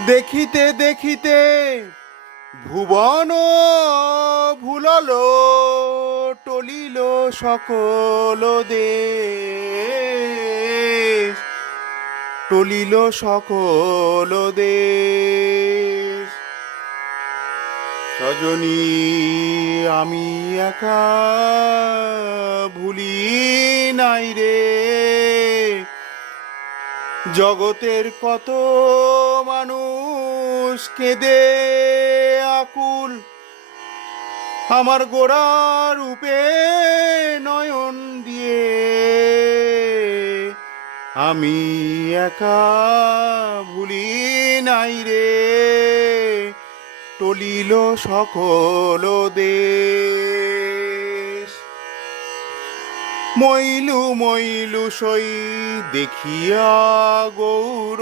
দেখিতে দেখিতে ভুবন ভুলল, টলিল সকল দেশ। টলিল সকল দেশ। সজনী, আমি একা ভুলি নাই রে। জগতের কত মানুষ কেঁদে আকুল। আমার গোড়া রূপে নয়ন দিয়ে আমি একা ভুলি নাই রে। টলিল সকল দেশ মইলু মইলু সই দেখিয়া গৌর